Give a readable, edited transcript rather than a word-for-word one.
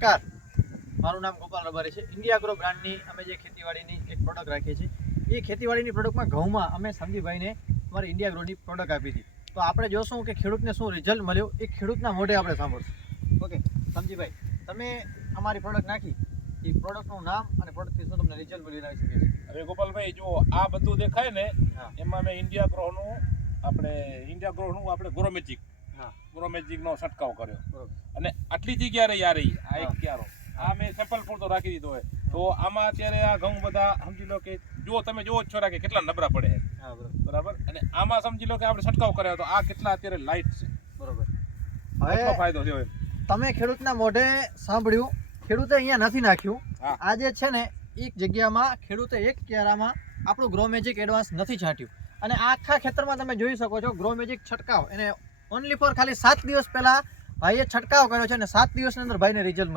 નમસ્કાર, મારું નામ ગોપાલ રબારી છે. ઇન્ડિયા ગ્રો બ્રાન્ડની અમે જે ખેતીવાડીની એક પ્રોડક્ટ રાખીએ છીએ, એ ખેતીવાડીની પ્રોડક્ટમાં ઘઉંમાં અમે સંદીપભાઈને અમારી ઇન્ડિયા ગ્રોની પ્રોડક્ટ આપી હતી. તો આપણે જોશું કે ખેડૂતને શું રિઝલ્ટ મળ્યું, એ ખેડૂતના મોઢે આપણે સાંભળશું. ઓકે સમજીભાઈ, તમે અમારી પ્રોડક્ટ નાખી, એ પ્રોડક્ટનું નામ અને પ્રોડક્ટથી શું તમને રિઝલ્ટ મળી આવી શકે છે? હવે ગોપાલભાઈ જો આ બધું દેખાય ને, એમાં મેં ઇન્ડિયા ગ્રોનું આપણે ગ્રોમેજિકનો છંટકાવ કર્યો. બરોબર. અને આટલી જગ્યા રહી આ એક ક્યારો આ મેં સેમ્પલ પૂરતો રાખી દીધો હોય. તો આમાં અત્યારે આ ઘઉં બધા સમજી લો કે જો તમે જોવો જ છો કે કેટલા નબળા પડે છે. હા બરાબર. અને આમાં સમજી લો કે આપણે છંટકાવ કર્યો તો આ કેટલા અત્યારે લાઇટ છે. બરોબર. હવે ફાયદો થયો. તમે ખેડૂતના મોઢે સાંભળ્યું, ખેડૂતે અહીંયા નથી નાખ્યું. હા. આજે છે ને એક જગ્યામાં ખેડૂતે એક ક્યારામાં આપણું ગ્રોમેજિક એડવાન્સ નથી છાંટ્યું, અને આખા ખેતરમાં તમે જોઈ શકો છો ગ્રોમેજિક છંટકાવ એને ઓનલી ફોર ખાલી 7 દિવસ પહેલા ભાઈએ છંટકાવ કર્યો છે, અને 7 દિવસની અંદર ભાઈને રિઝલ્ટ